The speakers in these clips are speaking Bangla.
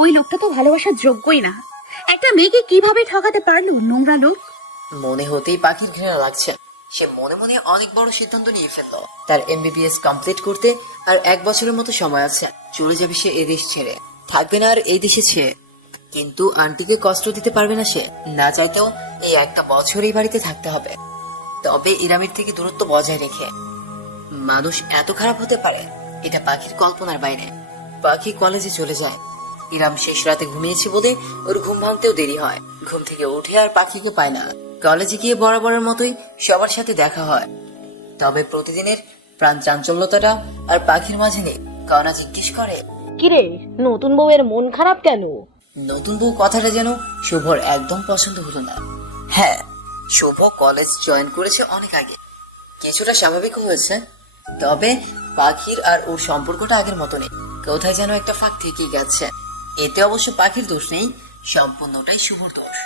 ওই লোকটা তো ভালোবাসার যোগ্যই না। একটা মেয়েকে কিভাবে ঠকাতে পারলো নোংরা লোক। মনে হতেই পাখির ঘৃণা লাগছে। সে মনে মনে অনেক বড় সিদ্ধান্ত নিয়ে ফেললো। তার এমবিবিএস কমপ্লিট করতে আর 1 বছরের মতো সময় আছে। চলে যাবে সে এই দেশ ছেড়ে, থাকবে না আর এই দেশে ছেড়ে। কিন্তু আন্টিকে কষ্ট দিতে পারবে না সে, না চাইতেও এই 1টা বছর এই বাড়িতে থাকতে হবে। তবে ইরামের থেকে দূরত্ব বজায় রেখে। মানুষ এত খারাপ হতে পারে, এটা পাখির কল্পনার বাইরে। পাখি কলেজে চলে যায়। ইরাম শেষ রাতে ঘুমিয়েছে বলে ওর ঘুম ভাঙতেও দেরি হয়। ঘুম থেকে উঠে আর পাখিকে পায় না। কলেজে গিয়ে বরাবরের মতোই সবার সাথে দেখা হয়, তবে প্রতিদিনের প্রাণ চাঞ্চল্যতাটা আর পাখির মাঝে নেই। কনা জিজ্ঞেস করে, কিরে, নতুন বউয়ের মন খারাপ কেন? নতুন বউ কথাটা যেন শুভর একদম পছন্দ হলো না। হ্যাঁ, শুভ কলেজ জয়েন করেছে অনেক আগে, কিছুটা স্বাভাবিক হয়েছে। তবে পাখির আর ওর সম্পর্কটা আগের মতো নেই, কোথায় যেন একটা ফাঁক থেকে গেছে। এতে অবশ্য পাখির দোষ নেই, সম্পূর্ণটাই শুভর দোষ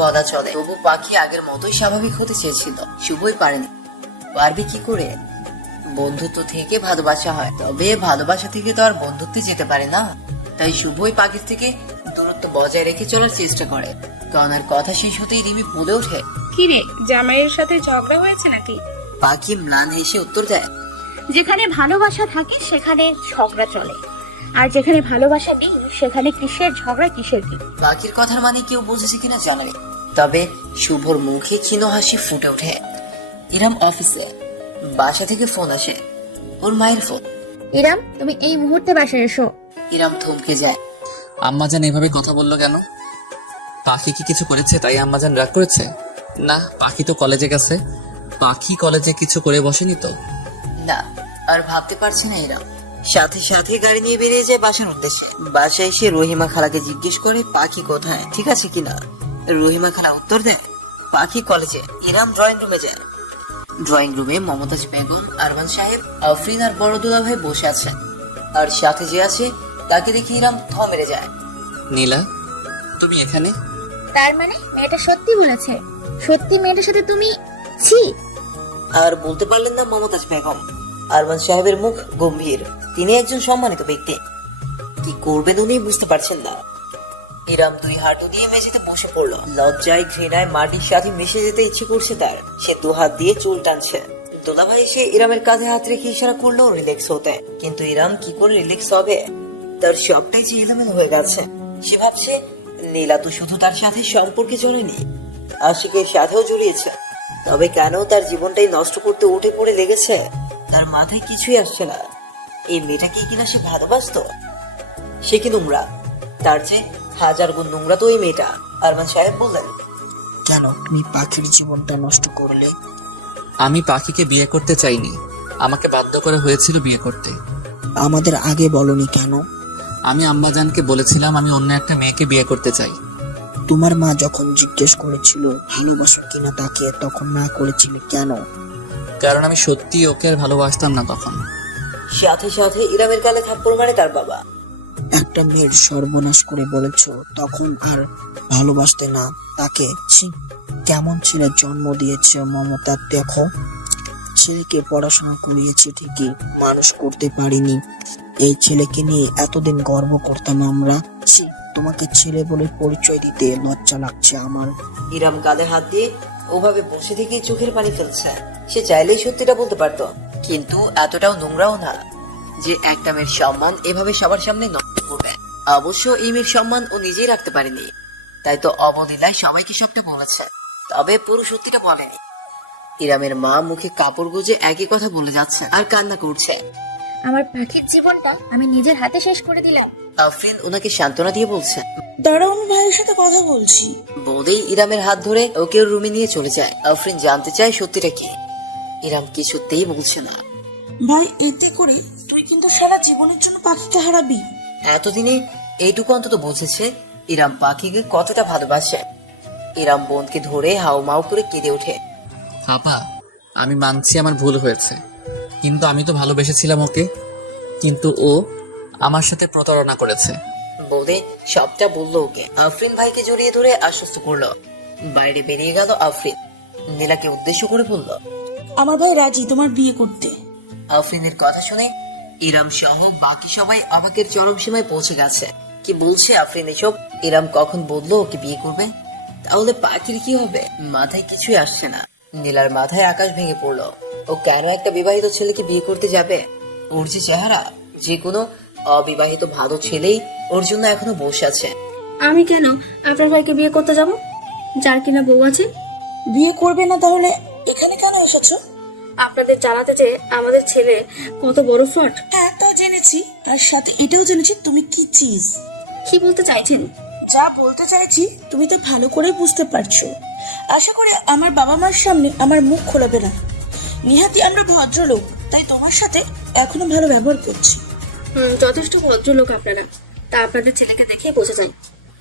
বলা চলে। তবু পাখি আগের মতোই স্বাভাবিক হতে চেয়েছিল, শুভই পারেনি। পারবে কি করে? বন্ধুত্ব থেকে ভালোবাসা হয়, তবে ভালোবাসা থেকে তো আর বন্ধুত্বে যেতে পারে না। তাই শুভই পাখির থেকে দূরত্ব বজায় রেখে চলার চেষ্টা করে। কনার কথা শেষ হতেই রিমি বলে ওঠে, কি রে, জামাইয়ের সাথে ঝগড়া হয়েছে নাকি? পাখি ম্লান হেসে উত্তর দেয়, যেখানে ভালোবাসা থাকে সেখানে ঝগড়া চলে, আর যেখানে ভালোবাসা নেই সেখানে কিসের ঝগড়া কিসের কি। পাখির কথার মানে কেউ বুঝেছে কিনা জানা নেই, তবে শুভর মুখে ক্ষীণ হাসি ফুটে ওঠে। ইরাম অফিসে, বাসা থেকে ফোন আসে, ওর মায়ের ফোন। ইরাম, তুমি এই মুহূর্তে বাসায় এসো। ইরাম থমকে যায়। আম্মাজান এভাবে কথা বললো কেন? পাখি কি কিছু করেছে তাই আম্মাজান রাগ করেছে? না, পাখি তো কলেজে গেছে। পাখি কলেজে কিছু করে বসেনি তো? না, আর ভাবতে পারছি না ইরাম। সাথে সাথে গাড়ি নিয়ে বেরিয়ে যায় বাসার উদ্দেশ্যে। বাসায় এসে রহিমা খালাকে জিজ্ঞেস করে পাখি কোথায়, ঠিক আছে কিনা। রহিমা খালা উত্তর দেয়, পাখি কলেজে। ইরাম ড্রয়িং রুমে যায়। ড্রয়িং রুমে মমতাজ বেগম, আরমান সাহেব, আফরিন আর বড় দুলা ভাই বসে আছে। আর সাথে যে আছে তাকে দেখে ইরাম থ মেরে যায়। নীলা, তুমি এখানে? তার মানে মেয়েটা সত্যি বলেছে? সত্যি মেয়েটার সাথে তুমি? ছি। আর বলতে পারলেন না মমতাজ বেগম। আরমান সাহেবের মুখ গম্ভীর, তিনি একজন সম্মানিত ব্যক্তি। কি করবেন উনি বুঝতে পারছেন না। ইরাম 2 হাঁটু দিয়ে মেঝেতে বসে পড়লো। লজ্জায় ঘৃণায় মাটির সাথে মিশে যেতে ইচ্ছে করছে তার। সে 2 হাত দিয়ে চুল টানছে। দোলাভাই এসে ইরামের কাঁধে হাত রেখে ইশারা করলো রিল্যাক্স হতে, কিন্তু ইরাম কি করে রিল্যাক্স হবে? তার সবটাই যে এলোমেলো হয়ে গেছে। সে ভাবছে নীলা তো শুধু তার সাথে সম্পর্কে জড়েনি, আশিকের সাথেও জড়িয়েছে। তবে কেন তার জীবনটাই নষ্ট করতে উঠে পড়ে লেগেছে? তার মাথায় কিছুই আসছে না। এই মেয়েটাকে কিনা সে ভালোবাসতো? সে কি নোংরা? তার চেয়ে 1000 গুণ নোংরা তো এই মেয়েটা। আরমান সাহেব বললেন, কেন তুমি পাখির জীবনটা নষ্ট করলে? আমি পাখিকে বিয়ে করতে চাইনি, আমাকে বাধ্য করে হয়েছিল বিয়ে করতে। আমাদের আগে বলনি কেন? আমি আম্মাজানকে বলেছিলাম আমি অন্য একটা মেয়েকে বিয়ে করতে চাই। তোমার মা যখন জিজ্ঞেস করেছিল ভালোবাসো কিনা তাকে, তখন না করেছিলে কেন? কারণ আমি সত্যি ওকে আর ভালোবাসতাম না তখন। সাথে সাথে ইরামের গালে থাপ্পড় মারে তার বাবা। একটা মেয়ের সর্বনাশ করে বলেছো, তখন আর ভালোবাসতে না তাকে? ছি, কেমন ছেলে জন্ম দিয়েছে মমতা। দেখো, ছেলেকে পড়াশোনা করিয়েছে ঠিকই, মানুষ করতে পারিনি। এই ছেলেকে নিয়ে এতদিন গর্ব করতাম আমরা। ছি, তোমাকে ছেলে বলে পরিচয় দিতে লজ্জা লাগছে আমার। ইরাম গালে হাত দিয়ে ওভাবে বসে থেকে চোখের পানি ফেলছে। সে চাইলেই সত্যিটা বলতে পারতো, কিন্তু এতটাও নোংরাও না যে একটা মেয়ের সম্মান এভাবে সবার সামনে নষ্ট করবে। অবশ্য এই মেয়ের সম্মান ও নিজেই রাখতে পারেনি, তাই তো অবলীলায় সবাইকে সবটা বলেছে, তবে পুরো সত্যিটা বলেনি। ইরামের মা মুখে কাপড় গুজে একই কথা বলে যাচ্ছে আর কান্না করছে। আমার পাখির জীবনটা আমি নিজের হাতে শেষ করে দিলাম। আফরিন ওনাকে সান্ত্বনা দিয়ে বলছে, দাঁড়াও, আমি ভাইয়ের সাথে কথা বলছি। বলেই ইরামের হাত ধরে ওকে রুমে নিয়ে চলে যায়। আফরিন জানতে চায় সত্যিটা কি। ইরাম কিছুতেই বলছে না। ভাই, এতে করে তুই কিন্তু সারা জীবনের জন্য পাখিকে হারাবি। এতদিনে এইটুকু অন্তত বুঝেছে ইরাম পাখিকে কতটা ভালোবাসে। ইরাম বোনকে ধরে হাউমাউ করে কেঁদে ওঠে। আপা, আমি মানছি আমার ভুল হয়েছে, কিন্তু আমি তো ভালোবেসেছিলাম ওকে, কিন্তু ও আমার সাথে প্রতারণা করেছে। বলে সবটা বললো ওকে। আফরিন ভাইকে জড়িয়ে ধরে আশ্বস্ত করলো। বাইরে বেরিয়ে গেল আফরিন। নীলাকে উদ্দেশ্য করে বলল, আমার ভাই রাজি তোমার বিয়ে করতে। আফরিনের কথা শুনে ইরাম সহ বাকি সবাই অবাকের চরম সীমায় পৌঁছে গেছে। কি বলছে আফরিন এসব? ইরাম কখন বললো ওকে বিয়ে করবে? তাহলে পাখির কি হবে? মাথায় কিছুই আসছে না। নীলার মাথায় আকাশ ভেঙে পড়লো। ও কেন একটা বিবাহিত ছেলেকে বিয়ে করতে যাবে? ওর যে চেহারা, যে কোনো অবিবাহিত ভালো ছেলেই ওর জন্য এখনো বসে আছে। আমি কেন আপনার ভাইকে বিয়ে করতে যাব, যার কিনা বউ আছে? বিয়ে করবে না তাহলে এখানে কেন এসেছো? আপনাদের জানাতে যে আমাদের ছেলে কত বড় ফ্রড। হ্যাঁ, তা জেনেছি, আর সাথে এটাও জেনেছি তুমি কি চিজ। কি বলতে চাইছেন? যা বলতে চাইছি তুমি তো ভালো করে বুঝতে পারছো। আশা করি আমার বাবা মার সামনে আমার মুখ খোলাবে না। নিহাতি আমরা ভদ্রলোক, তাই তোমার সাথে এখনো ভালো ব্যবহার করছি। যথেষ্ট ভদ্রলোক আপনারা, তা আপনাদের ছেলেকে দেখে বোঝা যায়।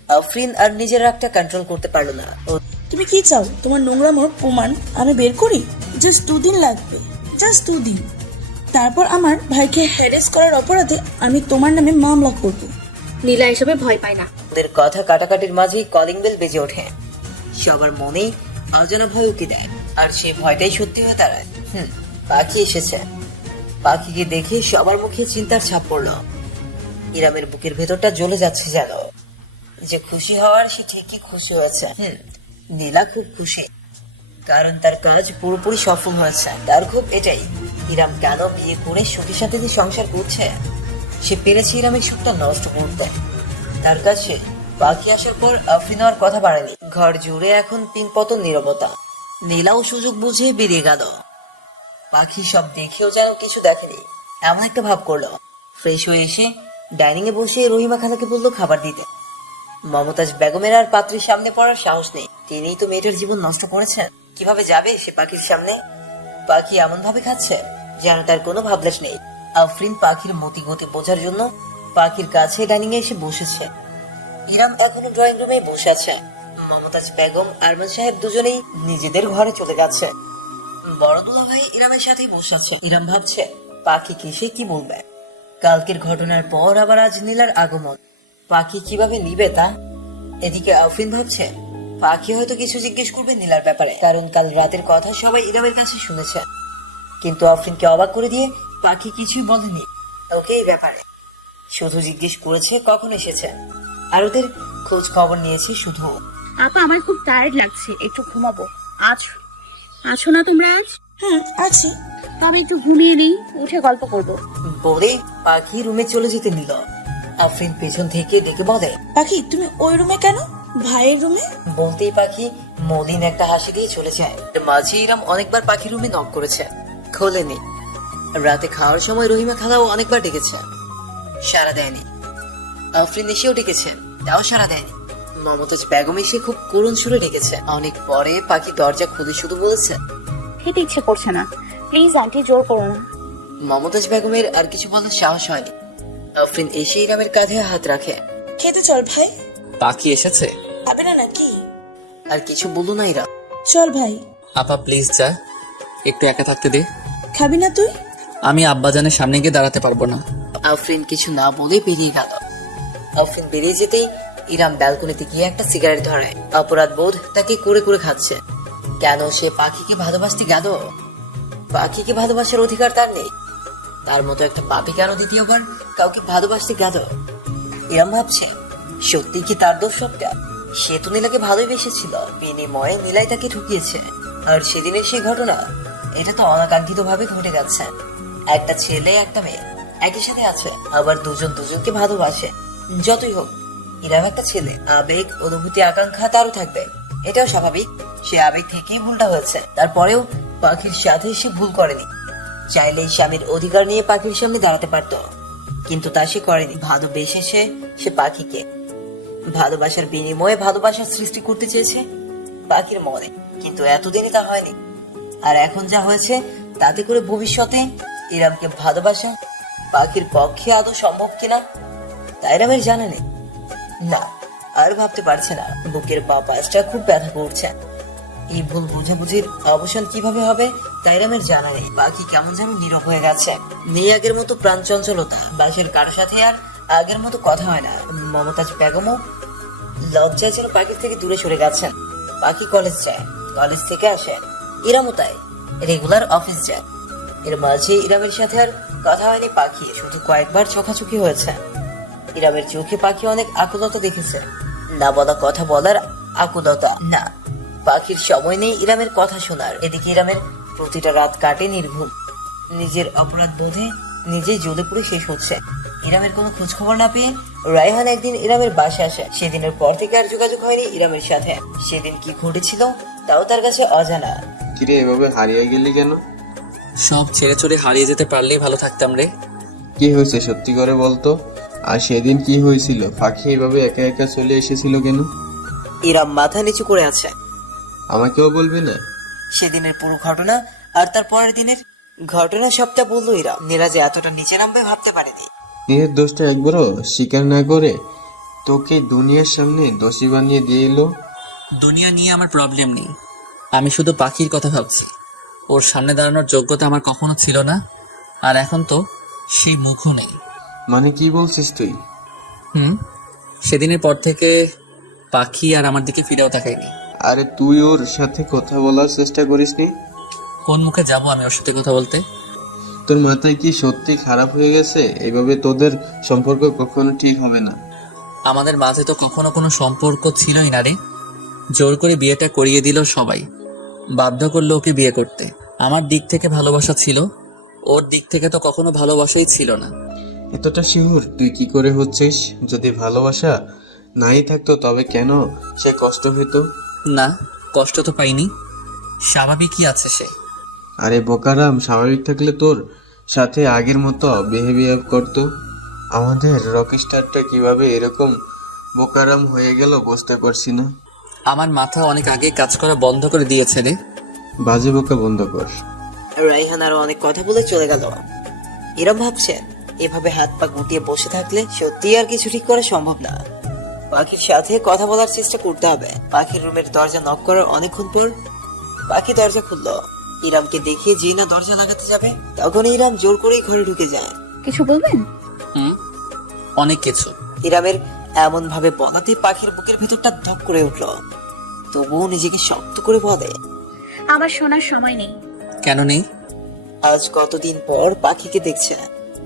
আফরিন আর নিজের রাগটা কন্ট্রোল করতে পারলো না। ও তুমি কি চাও তোমার নোংরামোর প্রমাণ আমি বের করি? জাস্ট 2 দিন লাগবে, জাস্ট 2 দিন। তারপর আমার ভাইকে হ্যারেস করার অপরাধে আমি তোমার নামে মামলা করব। নীলা এসবে ভয় পায় না। ওদের কথা কাটাকাটির মাঝেই কলিং বেল বেজে ওঠে। সবার মনেই অজানা ভয় উকি দেয়, আর সেই ভয়টাই সত্যি হয়ে দাঁড়ায়। পাখি এসেছে। পাখিকে দেখে সবার মুখে চিন্তার ছাপ পড়লো। ইরামের বুকের ভেতরটা জ্বলে যাচ্ছে যেন। যে খুশি হওয়ার সে ঠিকই খুশি হয়েছে। নীলা খুব খুশি, কারণ তার কাজ পুরোপুরি সফল হয়েছে। তার খুব এটাই, ইরাম কেন বিয়ে করে সুখের সাথে যে সংসার করছে। সে পেরেছে ইরামের সুখটা নষ্ট করতে। তার কাছে পাখি আসার পর আফরিন আর কথা বাড়েনি। ঘর জুড়ে এখন পিনপতন নীরবতা। নীলাও সুযোগ বুঝে বেরিয়ে গেল। পাখি সব দেখেও যেন কিছু দেখেনি, এমন একটা ভাব করলো। ফ্রেশ হয়ে এসে ডাইনিং এ বসে রহিমা খালাকে বললো খাবার দিতে। মমতাজ বেগমের আর পাত্রীর সামনে পড়ার সাহস নেই। তিনিই তো মেয়েটার জীবন নষ্ট করেছেন। কিভাবে যাবে সে পাখির সামনে? পাখি এমন ভাবে খাচ্ছে যেন তার কোনো ভাবলেশ নেই। আফরিন পাখির মতি গতি বোঝার জন্য পাখির কাছে ডাইনিং এ এসে বসেছে। ইরাম এখনো ড্রয়িং রুমে বসে আছে। মমতাজ বেগম আরমান সাহেব দুজনেই নিজেদের ঘরে চলে গেছে। বড় দুলা ভাই ইরামের সাথেই বসে আছে। ইরাম ভাবছে পাখি কিসে কি বলবে। কালকের ঘটনার পর আবার আজ নীলার আগমন, পাখি কিভাবে নিবে তা। এদিকে আফরিন ভাবছে পাখি হয়তো কিছু জিজ্ঞেস করবে নীলার ব্যাপারে, কারণ কাল রাতের কথা সবাই ইরামের কাছে শুনেছে। কিন্তু আফরিনকে অবাক করে দিয়ে পাখি কিছুই বলেনি ওকে এই ব্যাপারে। শুধু জিজ্ঞেস করেছে কখন এসেছে, আর ওদের খোঁজ খবর নিয়েছে শুধু। আপা, আমার খুব টায়ার্ড লাগছে, একটু ঘুমাবো। আছো না তোমরা আজ? আছি। তবে একটু ঘুমিয়ে নিই, উঠে গল্প করবো। বলে পাখি রুমে চলে যেতে নিল। আফরিন পেছন থেকে ডেকে বলে, পাখি তুমি ওই রুমে কেন, ভাইয়ের রুমে? বলতেই পাখি মলিন একটা হাসি দিয়ে চলে যায়। মাঝে ইরাম অনেকবার পাখি রুমে নক করেছে, খোলেনি। রাতে খাওয়ার সময় রহিমা খালাও অনেকবার ডেকেছে, সাড়া দেয়নি। আফরিন এসেও ডেকেছে, তাও সাড়া দেয়নি। মমতাজ বেগম এসে খুব করুণ সুরে ডেকেছে। অনেক পরে পাখি দরজা খুলে শুধু বলেছে, খেতে ইচ্ছে করছে না, প্লিজ আন্টি জোর করো না। মমতাজ বেগমের আর কিছু বলার সাহস হয়নি। আফরিন এসে ইরামের কাঁধে হাত রাখে। খেতে চল ভাই। পাখি এসেছে? খাবে না নাকি? আর কিছু বললো না ইরাম। চল ভাই। আপা প্লিজ যা, একটু একা থাকতে দে। খাবি না তুই? আমি আব্বাজানের সামনে গিয়ে দাঁড়াতে পারবো না। আফরিন কিছু না বলে বেরিয়ে গেল। আফরিন বেরিয়ে যেতেই ইরাম ব্যালকনিতে গিয়ে একটা সিগারেট ধরে। অপরাধ বোধ তাকে করে করে খাচ্ছে। কেন সে পাখিকে ভালোবাসতে গেল? পাখিকে ভালোবাসার অধিকার তার নেই? তার মতো একটা পাপি কেন দ্বিতীয়বার কাউকে ভালোবাসতে গেল? ইরাম ভাবছে সত্যি কি তার দোষ সবটা? সে তো নীলাকে ভালোই বেসেছিল, বিনিময়ে নীলাই তাকে ঠকিয়েছে। আর সেদিনের সেই ঘটনা, এটা তো অনাকাঙ্ক্ষিত ভাবে ঘটে গেছে। একটা ছেলে একটা মেয়ে একই সাথে আছে, আবার দুজন দুজনকে ভালোবাসে। যতই হোক ইরাম একটা ছেলে, আবেগ অনুভূতি আকাঙ্ক্ষা তারও থাকবে, এটাও স্বাভাবিক। সে আবেগ থেকেই ভুলটা হয়েছে। তারপরেও পাখির সাথে সে ভুল করেনি। চাইলেই স্বামীর অধিকার নিয়ে পাখির সামনে দাঁড়াতে পারত, কিন্তু তা সে করেনি। ভালোবেসেছে সে পাখিকে, ভালোবাসার বিনিময়ে ভালোবাসার সৃষ্টি করতে চেয়েছে পাখির মনে, কিন্তু এতদিনই তা হয়নি। আর এখন যা হয়েছে তাতে করে ভবিষ্যতে ইরামকে ভালোবাসা পাখির পক্ষে আদৌ সম্ভব কিনা তা ইরামের জানা নেই। না, আর ভাবতে পারছে না। বুকের বাঁ পাশটা খুব ব্যথা করছে। এই ভুল বুঝাবুঝির অবসান কিভাবে হবে তা ইরামের জানা নেই। পাখি কেমন যেন নীরব হয়ে গেছে। নেই আগের মতো প্রাণ চঞ্চলতা, বাসের কারোর সাথে আর আগের মতো কথা হয় না। মমতাজ বেগমও লজ্জায় যেন পাখির থেকে দূরে সরে গেছেন। পাখি কলেজ যায়, কলেজ থেকে আসে। ইরামও তাই, রেগুলার অফিস যায়। এর মাঝে ইরামের সাথে আর কথা হয়নি পাখি, শুধু কয়েকবার চোখাচোখি হয়েছে। ইরামের চোখে পাখি অনেক আকুলতা দেখেছে, না বলা কথা বলার আকুলতা না। পাখির সময় নেই ইরামের কথা শোনার। এদিকে ইরামের প্রতিটা রাত কাটে নির্ঘুম, নিজের অপরাধ বোধে নিজেই জ্বলে পুড়ে শেষ হচ্ছে। ইরামের কোনো খোঁজ খবর না পেয়ে রায়হান একদিন ইরামের বাসায় আসে। সেদিনের পর থেকে আর যোগাযোগ হয়নি ইরামের সাথে। সেদিন কি ঘটেছিল তাও তার কাছে অজানা। কিরে এভাবে হারিয়ে গেলি কেন? সব ছেড়ে চড়ে হারিয়ে যেতে পারলেই ভালো থাকতাম রে। কি হয়েছে সত্যি করে বলতো? আর সেদিন কি হয়েছিল? পাখি এভাবে একা একা চলে এসেছিল কেন? ইরাম মাথা নিচু করে আছে। আমাকেও বলবি না? সেদিনের পুরো ঘটনা আর তার পরের দিনের ঘটনা সবটা বললো ইরাম। নীরা যে এতটা নিচে নামবে ভাবতে পারেনি। নিজের দোষটা একবারও স্বীকার না করে তোকে দুনিয়ার সামনে দোষী বানিয়ে দিয়ে এলো। দুনিয়া নিয়ে আমার প্রবলেম নেই, আমি শুধু পাখির কথা ভাবছি। ওর সামনে দাঁড়ানোর যোগ্যতা আমার কখনো ছিল না, আর এখন তো সেই মুখও নেই। মানে কি বলছিস তুই? সেদিনের পর থেকে পাখি আর আমার দিকে ফিরেও তাকায়নি। আরে তুই ওর সাথে কথা বলার চেষ্টা করিসনি? কোন মুখে যাব আমি ওর সাথে কথা বলতে? তোর মাথায় কি সত্যি খারাপ হয়ে গেছে? এইভাবে তোদের সম্পর্ক কখনো ঠিক হবে না। আমাদের মাঝে তো কখনো কোনো সম্পর্ক ছিলই না রে। জোর করে বিয়েটা করিয়ে দিল সবাই, বাধ্য করলো ওকে বিয়ে করতে। আমার দিক থেকে ভালোবাসা ছিল, ওর দিক থেকে তো কখনো ভালোবাসাই ছিল না। এতটা শিহুর তুই কি করে হচ্ছিস? যদি ভালোবাসা নাই থাকতো তবে কেন সে কষ্ট পেত? না, কষ্ট তো পাইনি, স্বাভাবিকই আছে সে। আরে বোকারাম, স্বাভাবিক থাকলে তোর সাথে আগের মতো বিহেভিয়ার করতো। আমাদের রকস্টারটা কিভাবে এরকম বোকারাম হয়ে গেল বুঝতে পারছি না। আমার মাথা অনেক আগে কাজ করা বন্ধ করে দিয়েছে রে। বাজে বোকা বন্ধ কর। রায়হান আরো অনেক কথা বলে চলে গেল। ইরাম ভাবছে এভাবে হাত পা গুটিয়ে বসে থাকলে সত্যি আর কিছু ঠিক করা সম্ভব না। পাখির সাথে কথা বলার চেষ্টা করতে হবে। পাখির রুমের দরজা নক করার অনেকক্ষণ পর পাখি দরজা খুললো। ইরামকে দেখে যে না দরজা লাগাতে যাবে তখন ইরাম জোর করেই ঘরে ঢুকে যায়। কিছু বলবেন? অনেক কিছু। ইরামের এমন ভাবে বলাতে পাখির বুকের ভেতরটা ধক করে উঠলো। তবুও নিজেকে শক্ত করে বলে, আমার শোনার সময় নেই। কেন নেই? আজ কতদিন পর পাখিকে দেখছে,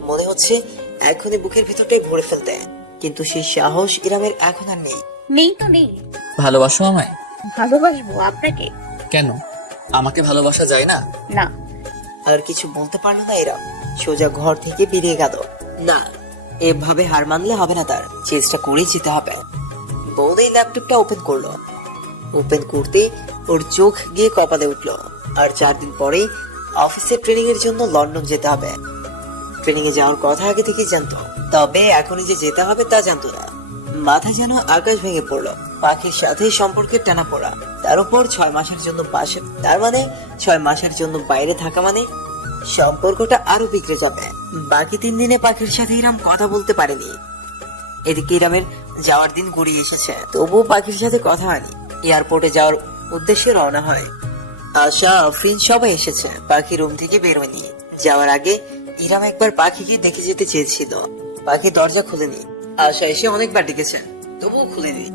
মনে হচ্ছে এখনই বুকের ভেতরটাই ভরে ফেলতে, কিন্তু সেই সাহস ইরামের এখন আর নেই। নেই তো নেই। ভালোবাসো আমায়? ভালোবাসবো আপনাকে। কেন, আমাকে ভালোবাসা যায় না? না। আর কিছু বলতে পারলো না ইরাম, সোজা ঘর থেকে বেরিয়ে গেল। না, এভাবে হার মানলে হবে না, তার চেষ্টা করেই যেতে হবে। বৌদি ল্যাপটপটা ওপেন করলো। ওপেন করতে ওর চোখ গিয়ে কপালে উঠলো। আর 4 দিন পরেই অফিসের ট্রেনিং এর জন্য লন্ডন যেতে হবে। ট্রেনিং এ যাওয়ার কথা আগে থেকেই জানতো, তবে এখনই যে যেতে হবে তা জানতো না। মাথা যেন আকাশ ভেঙে পড়লো। পাখির সাথে সম্পর্কের টানা পড়া, তার উপর 6 মাসের জন্য বাসে, তার মানে 6 মাসের জন্য বাইরে থাকা, মানে সম্পর্কটা আরো বিগড়ে যাবে। বাকি 3 দিনে পাখির সাথে ইরাম কথা বলতে পারেনি। এদিকে ইরামের যাওয়ার দিন গড়িয়ে এসেছে, তবুও পাখির সাথে কথা হয়নি। এয়ারপোর্টে যাওয়ার উদ্দেশ্যে রওনা হয়। আশা, আফরিন সবাই এসেছে। পাখি রুম থেকে বেরোয়নি। যাওয়ার আগে ইরাম একবার পাখিকে দেখে যেতে চেয়েছিল। পাখি দরজা খুলেনি। আশা এসে অনেকবার ডেকেছে, তবুও খুলেনি।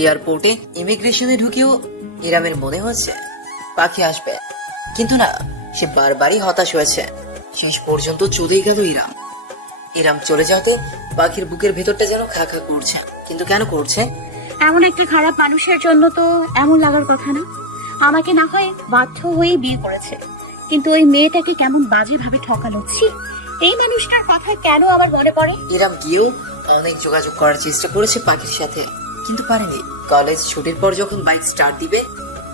এয়ারপোর্টে ইমিগ্রেশনে ঢুকেও ইরামের মনে হচ্ছে পাখি আসবে, কিন্তু না, সে বারবারই হতাশ হয়েছে। শেষ পর্যন্ত চলেই গেল ইরাম। ইরাম চলে যাওয়াতে পাখির বুকের ভেতরটা যেন খা খা করছে। কিন্তু কেন করছে? এমন একটা খারাপ মানুষের জন্য তো এমন লাগার কথা না। আমাকে না হয় বাধ্য হয়ে বিয়ে করেছে, কিন্তু ওই মেয়েটাকে কেমন বাজে ভাবে ঠকালো। ছি, এই মানুষটার কথা কেন আবার মনে পড়ে। ইরাম গিয়েও অনেক যোগাযোগ করার চেষ্টা করেছে পাখির সাথে, কিন্তু পারেনি। কলেজ ছুটির পর যখন বাইক স্টার্ট দিবে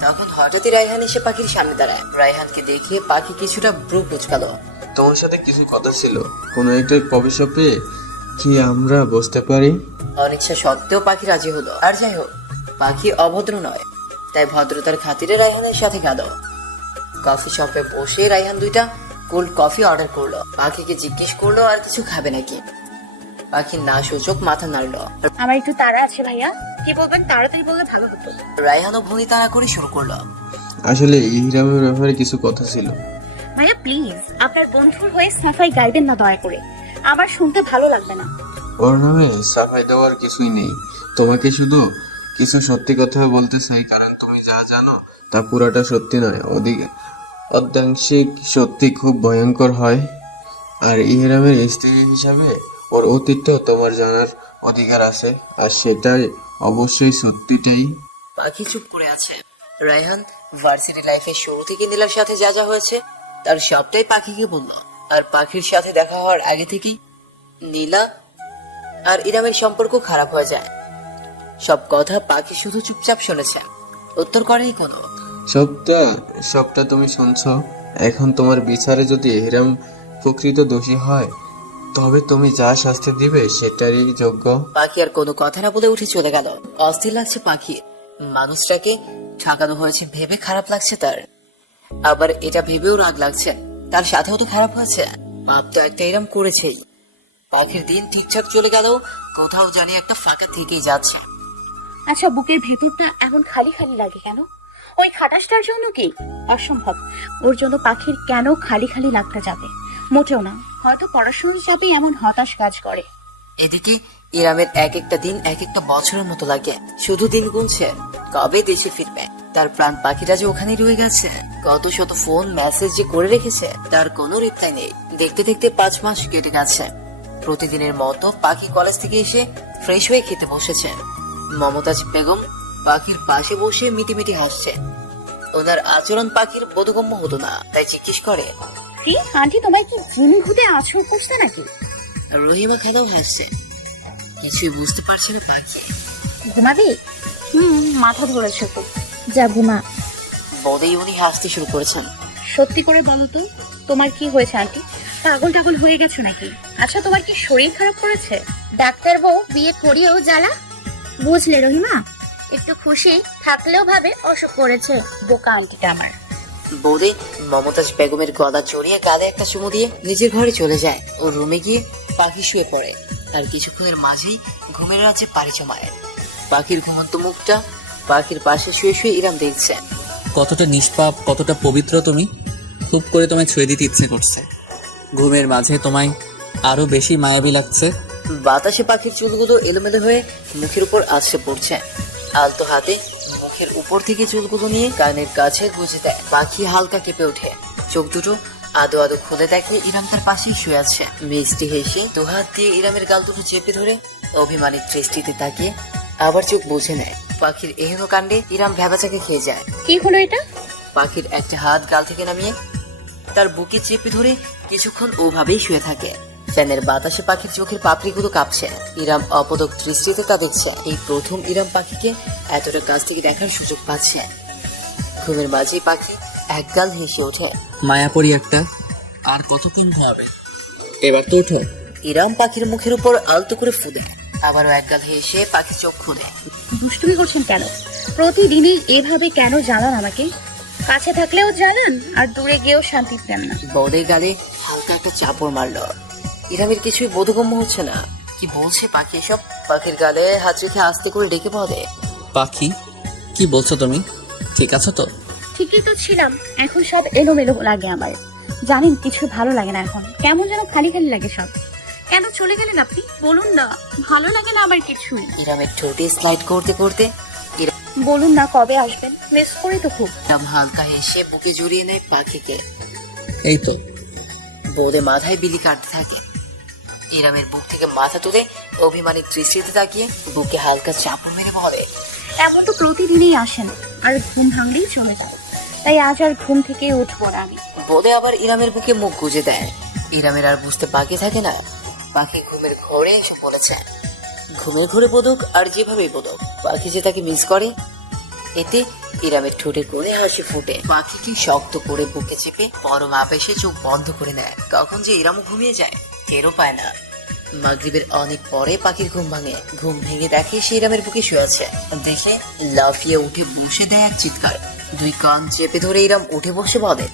তখন হঠাৎই রায়হান এসে পাখির সামনে দাঁড়ায়। রায়হানকে দেখে পাখি কিছুটা ব্রু কুচকালো। তোমার সাথে কিছু কথা ছিল, কোনো একটা কফি কি আমরা বসতে পারি? অনিচ্ছা সত্ত্বেও পাখি রাজি হলো। আর যাই হোক, পাখি অভদ্র নয়, তাই ভদ্রতার খাতিরে রায়হানের সাথে গেল। কফি শপে বসে রায়হান 2টা কোল্ড কফি অর্ডার করলো। পাখিকে জিজ্ঞেস করলো আর কিছু খাবে নাকি। পাখি না সূচক মাথা নাড়লো। আমার একটু তাড়া আছে ভাইয়া, কি বলবেন তাড়াতাড়ি বললে ভালো হতো। রায়হানও ভুঁড়ি তাড়া করে শুরু করলো। আসলে ইহরামের ব্যাপারে কিছু কথা ছিল। ভাইয়া প্লিজ, আপনার বন্ধুর হয়ে সাফাই গাইবেন না দয়া করে, আমার শুনতে ভালো লাগবে না। ওর নামে সাফাই দেওয়ার কিছুই নেই। তোমাকে শুধু কিছু সত্যি কথা বলতে চাই, কারণ তুমি যা জানো তা পুরাটা সত্যি নয়, অর্ধাংশিক সত্যি খুব ভয়ঙ্কর হয়। আর ইহরামের স্ত্রী হিসাবে ওর অতীতটাও তোমার জানার অধিকার আছে, আর সেটাই অবশ্যই সত্যিটাই। পাখি চুপ করে আছে। রায়হান ভার্সিটি লাইফের শুরু থেকে নীলার সাথে যা যা হয়েছে তার সবটাই পাখিকে বলল। আর পাখির সাথে দেখা হওয়ার আগে থেকেই নীলা আর ইরামের সম্পর্ক খারাপ হয়ে যায়। সব কথা পাখি শুধু চুপচাপ শুনেছে, উত্তর করেনি কোনো। সবটা সবটা তুমি শুনছো। এখন তোমার বিচারে যদি হিরাম প্রকৃত দোষী হয়, তবে তুমি যা শাস্তি দিবে সেটারই যোগ্য। পাখি আর কোনো কথা না বলে উঠে চলে গেল। অস্থির লাগছে পাখি, মানুষটাকে ঠকানো হয়েছে ভেবে খারাপ লাগছে তার, আবার এটা ভেবেও রাগ লাগছে তার সাথেও তো খারাপ হয়েছে। পাপ তো একটা এরম করেছেই। পাখির দিন ঠিকঠাক চলে গেল, কোথাও জানি একটা ফাঁকা থেকেই যাচ্ছে। আচ্ছা, বুকের ভেতরটা এমন খালি খালি লাগে কেন? ওই খাটাসটার জন্য কি? অসম্ভব। ওর জন্য পাখির কেন খালি খালি লাগতে যাবে? মোটেও না। হয়তো পড়াশোনার চাপে এমন হতাশ কাজ করে। এদিকে ইরামের এক একটা দিন এক একটা বছরের মতো লাগে, শুধু দিন গুনছে কবে দেশে ফিরবে। তার প্রাণ পাখিটা যে ওখানে রয়ে গেছে, কত শত ফোন মেসেজ যে করে রেখেছে তার কোনো রিপ্লাই নেই। দেখতে দেখতে 5 মাস কেটে গেছে। প্রতিদিনের মতো পাখি কলেজ থেকে এসে ফ্রেশ হয়ে খেতে বসেছে। মমতাজ বেগম পাখির পাশে বসে মিটিমিটি হাসছে। ওনার আচরণ পাখির বোধগম্য হতো না, তাই জিজ্ঞেস করে, কি আন্টি, তোমায় কি জিনি ভূতে আছর করছে নাকি? রহিমা খালাও হাসছে। কিছুই বুঝতে পারছে না পাখি। ঘুমাবি? মাথা ধরেছে তো, যা ঘুমা। বলেই উনি হাসতে শুরু করেছেন। সত্যি করে বলো তো, তোমার কি হয়েছে আন্টি? পাগল টাগল হয়ে গেছো নাকি? আচ্ছা, তোমার কি শরীর খারাপ করেছে? ডাক্তার বউ বিয়ে করিয়েও জ্বালা। বুঝলে রহিমা, একটু খুশি থাকলেও ভাবে অসুখ করেছে। বোকা আন্টিটা আমার। বৌদি মমতাজ বেগমের গলা জড়িয়ে গালে একটা চুমু দিয়ে নিজের ঘরে চলে যায়। ও রুমে গিয়ে পাখি শুয়ে পড়ে। আর কিছুক্ষণের মাঝেই ঘুমের রাজ্যে পাড়ি জমায়। পাখির ঘুমন্ত মুখটা পাখির পাশে শুয়ে শুয়ে ইরাম দেখছে। কতটা নিষ্পাপ, কতটা পবিত্র তুমি। খুব করে তোমায় ছুঁয়ে দিতে ইচ্ছে করছে। ঘুমের মাঝে তোমায় আরো বেশি মায়াবী লাগছে। বাতাসে পাখির চুলগুলো এলোমেলো হয়ে মুখের উপর আছড়ে পড়ছে। আলতো হাতে মুখের উপর থেকে চুলগুলো নিয়ে কানের কাছে গুজে দেয়। পাখি হালকা কেঁপে ওঠে। চোখ দুটো আদো আদো খুলে দেখে ইরাম তার পাশেই শুয়ে আছে। মিষ্টি হেসে দুহাত দিয়ে ইরামের গাল দুটো চেপে ধরে অভিমানিক দৃষ্টিতে তাকিয়ে আবার চোখ বুঝে নেয়। পাখির এহেন কাণ্ডে ইরাম ভেবাচাকে খেয়ে যায়। কি হলো এটা? পাখির একটা হাত গাল থেকে নামিয়ে তার বুকে চেপে ধরে কিছুক্ষণ ওভাবেই শুয়ে থাকে। ফ্যানের বাতাসে পাখির চোখের পাপড়িগুলো কাঁপছে। ইরাম অপলক দৃষ্টিতে তা দেখছে। এই প্রথম ইরাম পাখিকে এতটা কাছ থেকে দেখার সুযোগ পাচ্ছে। ঘুমের মাঝেই পাখি একগাল হেসে ওঠে। মায়াপরি একটা। আর কতক্ষণ ঘুমাবে? এবার তো ওঠো। ইরাম পাখির মুখের উপর আলতো করে ফুলে আবারও একগাল হেসে পাখি চোখ খুলে। দুষ্টুমি করছেন কেন? প্রতিদিনই এভাবে কেন জ্বালান আমাকে? কাছে থাকলেও জ্বালান, আর দূরে গিয়েও শান্তি দেন না। বদের গালে হালকা একটা চাপড় মারলো। ইরামের কিছুই বোধগম্য হচ্ছে না। কি বলছে পাখি এসব? পাখির গালে হাত রেখে আস্তে করে ডেকে বলে, পাখি, কি বলছো তুমি? ঠিক আছো তো? ঠিকই তো ছিলাম, এখন সব এলোমেলো লাগে আমার। জানেন, কিছু ভালো লাগে না এখন, কেমন যেন খালি খালি লাগে সব। কেন চলে গেলেন আপনি? বলুন না, ভালো লাগে না আমার কিছুই। ইরামের ঠোঁটে স্লাইড করতে করতে বলুন না কবে আসবেন, মিস করি তো খুব। ইরাম হালকা হেসে বুকে জড়িয়ে নেয় পাখিকে। এই তো। বোধে মাথায় বিলি কাটতে থাকে। ইরামের বুক থেকে মাথা তুলে অভিমানিক দৃষ্টিতে তাকিয়ে বুকে হালকা চাপড় মেরে বলে, এমন তো প্রতিদিনই আসেন, আর ঘুম ভাঙলেই চলে যান। তাই আজ আর ঘুম থেকে উঠবো না আমি। বলে আবার ইরামের বুকে মুখ গুজে দেয়। ইরামের আর বুঝতে বাকি থাকে না পাখি ঘুমের ঘরে এসে পড়েছে। ঘুমের ঘরে বোধক আর যেভাবেই বোধক, পাখি যে তাকে মিস করে। এতে ইরামের ঠোঁটে করে হাসি ফুটে। পাখিকে শক্ত করে বুকে চেপে পরম আবেশে চোখ বন্ধ করে নেয়। কখন যে ইরামও ঘুমিয়ে যায় টেরও পায় না। মাগরিবের অনেক পরে পাখির ঘুম ভাঙে। ঘুম ভেঙে দেখে সে ইরামের বুকে শুয়ে আছে। দেখে লাফিয়ে উঠে বসে দেয় এক চিৎকার। দুই কান চেপে ধরে ইরাম উঠে বসে বলে,